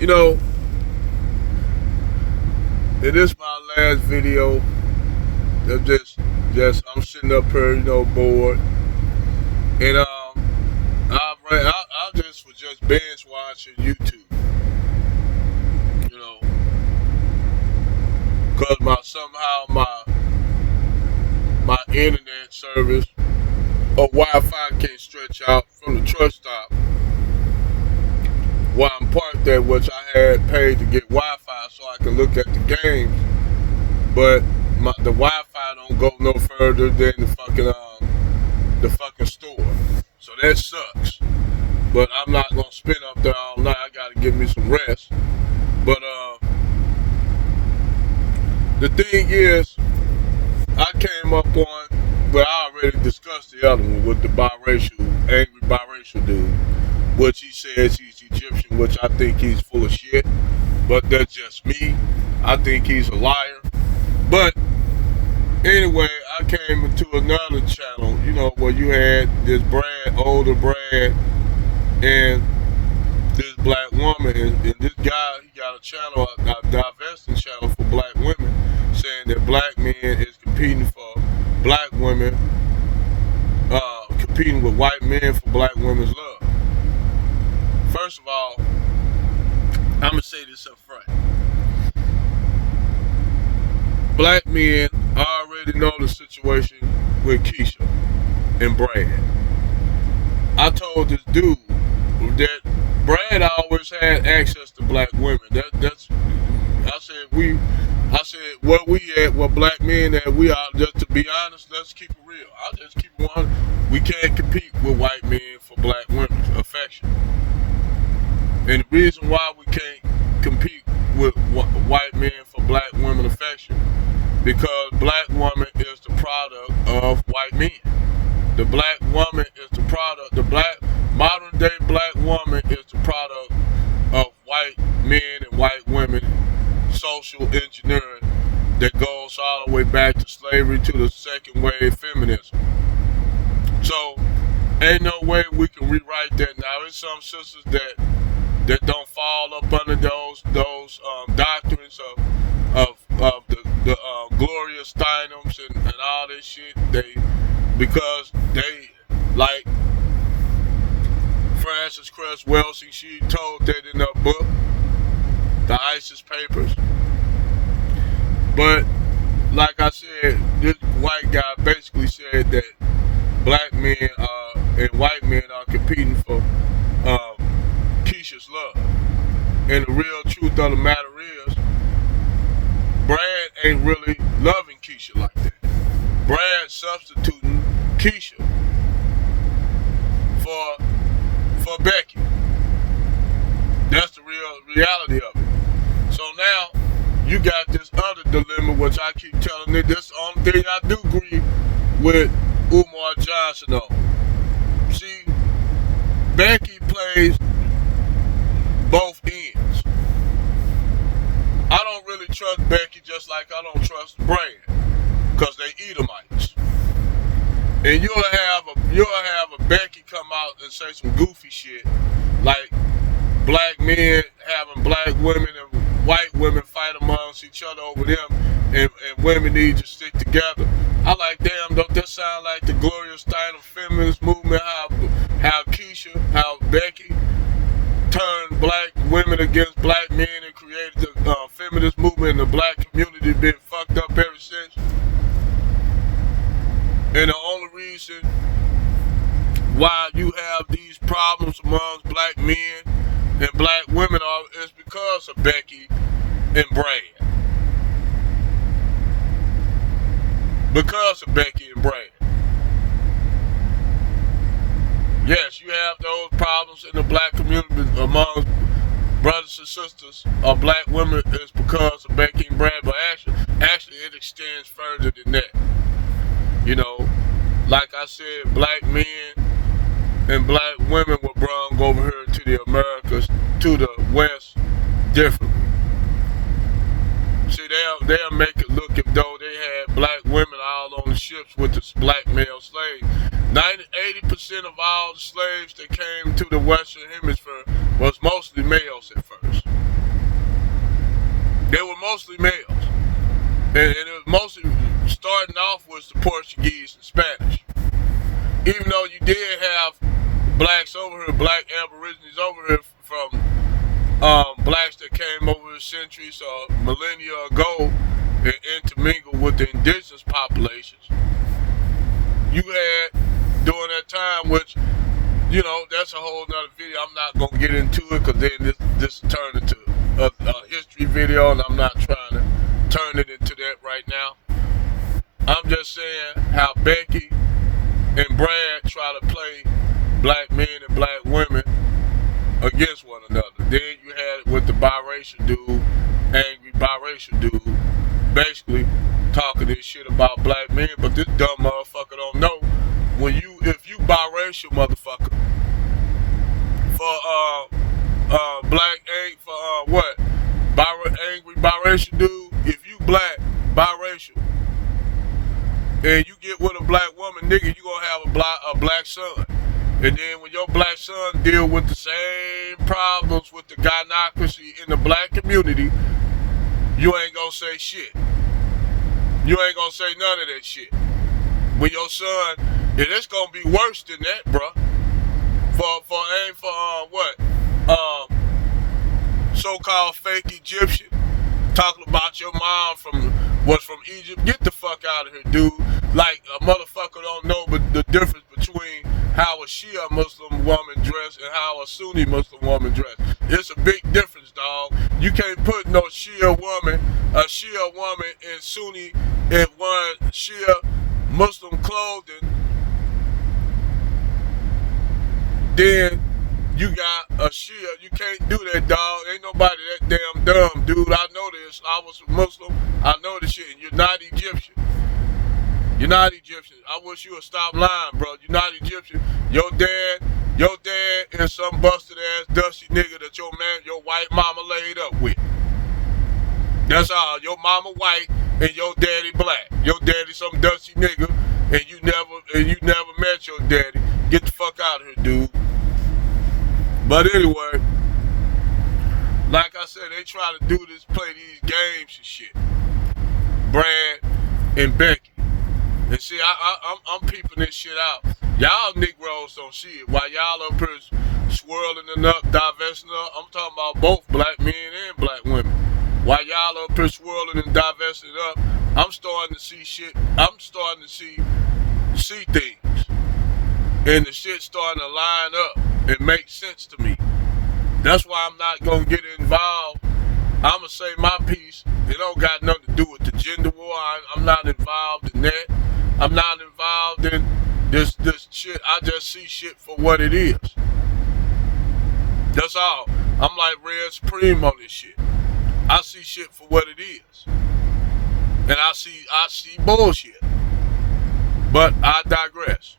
You know, it is my last video. Of just I'm sitting up here, bored, and I just was just binge watching YouTube, you know, cause my internet service or Wi-Fi can't stretch out from the truck stop where I'm parked at, which I had paid to get Wi-Fi so I can look at the games, but the Wi-Fi don't go no further than the fucking store, so that sucks. But I'm not gonna spend up there all night. I gotta give me some rest. But the thing is, I came up on, but I already discussed the other one with the angry biracial dude, which he says he's Egyptian, which I think he's full of shit. But that's just me. I think he's a liar. But anyway, I came into another channel, where you had this older Brad, and this black woman, and this guy, he got a channel, a divesting channel for black women, saying that black men is competing for black women, competing with white men for black women's love. First of all, I'm gonna say this up front. Black men already know the situation with Keisha and Brad. I told this dude that Brad always had access to black women. I said where we at, where black men at, we are, just to be honest, let's keep it real. I'll just keep it 100. We can't compete with white men for black women's affection. And the reason why we can't compete with white men for black women affection, because black woman is the product of white men. The black woman is the product, modern day black woman is the product of white men and white women social engineering that goes all the way back to slavery to the second wave feminism. So ain't no way we can rewrite that now. There's some sisters that don't fall up under those doctrines of the Gloria Steinems and all this shit. Because they, like Frances Cress Welsing, she told that in her book, The ISIS Papers. But like I said, this white guy basically said that black men and white men are competing for Keisha's love. And the real truth of the matter is, Brad ain't really loving Keisha like that. Brad substituting Keisha for Becky. That's the real reality of it. So now you got this other dilemma, which I keep telling you. This is the only thing I do agree with Umar Johnson on. See, Becky plays both ends. I don't really trust Becky, just like I don't trust Brad, because they Edomites. And you'll have a Becky come out and say some goofy shit like black men having black women and white women fight amongst each other over them, and women need to stick together. I like, damn, don't that sound like the Gloria Steinem feminist movement? How Becky turned black women against black men and created the feminist movement, and the black community been fucked up ever since. And the only reason why you have these problems amongst black men and black women is because of Becky and Brad. Because of Becky and Brad. Yes, you have those problems in the black community among brothers and sisters of black women is because of Becky and Brad, but actually it extends further than that. Like I said, black men and black women were brought over here to the Americas, to the West, differently. See, make it look as though they had black women all on the ships with the black male slaves. 80% of all the slaves that came to the Western Hemisphere was mostly males at first. They were mostly males. And it was mostly starting off was the Portuguese and Spanish. Even though you did have blacks over here, black aborigines over here from blacks that came over here centuries or millennia ago and intermingled with the indigenous populations. You had during that time, which, you know, that's a whole nother video. I'm not going to get into it because then this will turn into a history video, and I'm not trying to turn it into that right now. I'm just saying how Becky and Brad try to play black men and black women against one another. Then you had it with the biracial dude, angry biracial dude, basically talking this shit about black men, but this dumb motherfucker don't know if you biracial motherfucker for black for what? Angry biracial dude, if you black biracial and you get with a black woman, nigga, you gonna have a black son. And then when your black son deal with the same problems with the gynocracy in the black community, you ain't gonna say shit. You ain't gonna say none of that shit. When your son, and it's gonna be worse than that, bruh. So-called fake Egyptian, talking about your mom was from Egypt. Get the fuck out of here, dude. Like a motherfucker don't know but the difference between how a Shia Muslim woman dress and how a Sunni Muslim woman dress. It's a big difference, dog. You can't put no a Shia woman in Sunni in one Shia Muslim clothing. Then you got a Shia. You can't do that, dog. Ain't nobody that damn dumb, dude. I know this. I was a Muslim. I know this shit. And you're not Egyptian. You're not Egyptian. I wish you would stop lying, bro. You're not Egyptian. Your dad is some busted ass dusty nigga that your white mama laid up with. That's all. Your mama white and your daddy black. Your daddy some dusty nigga and you never met your daddy. Get the fuck out of here, dude. But anyway, like I said, they try to play these games and shit. Brad and Becky. And see, I'm peeping this shit out. Y'all Negroes don't see it. While y'all up here swirling it up, divesting up, I'm talking about both black men and black women. While y'all up here swirling and divesting up, I'm starting to see shit. I'm starting to see things. And the shit starting to line up and make sense to me. That's why I'm not going to get involved. I'm going to say my piece. It don't got nothing to do with the gender war. I'm not involved in that. I'm not involved in this shit. I just see shit for what it is. That's all. I'm like Red Supreme on this shit. I see shit for what it is. And I see bullshit. But I digress.